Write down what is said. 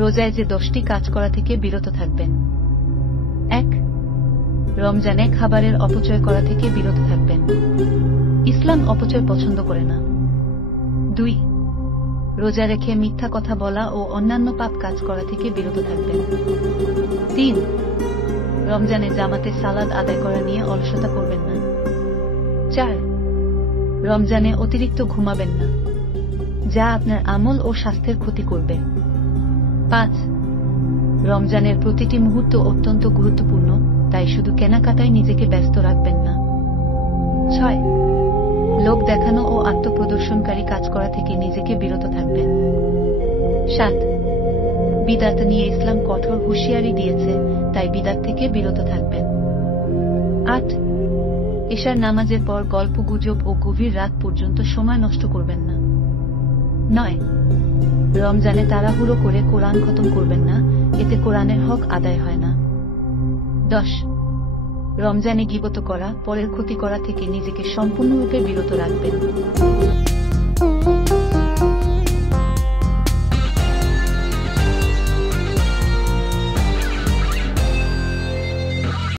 রোজায় যে 10টি কাজ করা থেকে বিরত থাকবেন। 1. রমজানে খাবারের অপচয় করা থেকে বিরত থাকবেন। ইসলাম অপচয় পছন্দ করে না। 2. রোজা রেখে মিথ্যা কথা বলা ও অন্যান্য পাপ কাজ করা থেকে বিরত থাকবেন। 3. রমজানে জামাতে সালাত আদায় করা নিয়ে অলসতা করবেন না। 4. রমজানে অতিরিক্ত ঘুমাবেন না, যা আপনার আমল ও স্বাস্থ্যের ক্ষতি করবে। 5. রমজানের প্রতিটি মুহূর্ত অত্যন্ত গুরুত্বপূর্ণ, তাই শুধু কেনাকাটায় নিজেকে ব্যস্ত রাখবেন না। 6. লোক দেখানো ও আত্মপ্রদর্শনকারী কাজ করা থেকে নিজেকে বিরত থাকবেন। 7. বিদআত নিয়ে ইসলাম কঠোর হুঁশিয়ারি দিয়েছে, তাই বিদআত থেকে বিরত থাকবেন। 8. এশার নামাজের পর গল্পগুজব ও গভীর রাত পর্যন্ত সময় নষ্ট করবেন না। 9. রমজানে তাড়াহুড়ো করে কোরআন খতম করবেন না, এতে কোরআনের হক আদায় হয় না। 10. রমজানে গীবত করা, পরের ক্ষতি করা থেকে নিজেকে সম্পূর্ণরূপে বিরত রাখবেন।